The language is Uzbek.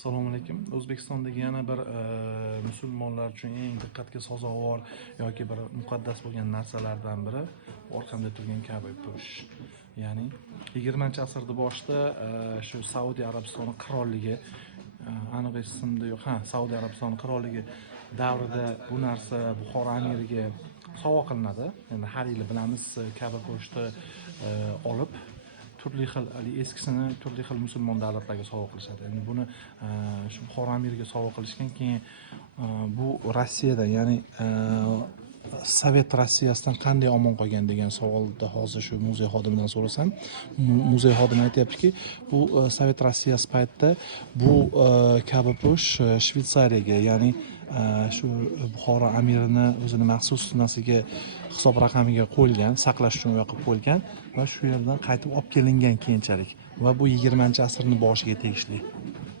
Assalomu alaykum. O'zbekistondagi yana bir musulmonlar uchun eng diqqatga sazovor yoki bir muqaddas bo'lgan narsalardan biri orqamda turgan Ka'ba-Push. Ya'ni 20-asrning boshida shu Saudiya Arabistoni qirolligi aniq esimda yo'q. Saudiya Arabistoni qirolligi davrida bu narsa Buxoro amiriga sovg'a qilinadi. Endi har yili bilamiz Ka'ba-Pushni olib turli xil eskisini turli xil musulmon davlatlarga sovg'a qilishadi. Endi buni shu Buxoro amiriga sovg'a qilishgan, keyin bu Rossiyada, ya'ni Sovet Rossiyasidan qanday omon qolgan degan savolda hozir shu muzey xodimidan so'rasam, muzey xodimi aytayaptiki, bu Sovet Rossiyasi paytida bu Ka'ba-Push Shveysariyaga, ya'ni shu Buxoro amirini o'zini maxsus narsaga hisob raqamiga qo'yilgan, saqlash uchun u yoqqa qo'yilgan va shu yerdan qaytib olib kelingan keyinchalik va bu 20-asrning boshiga tegishli.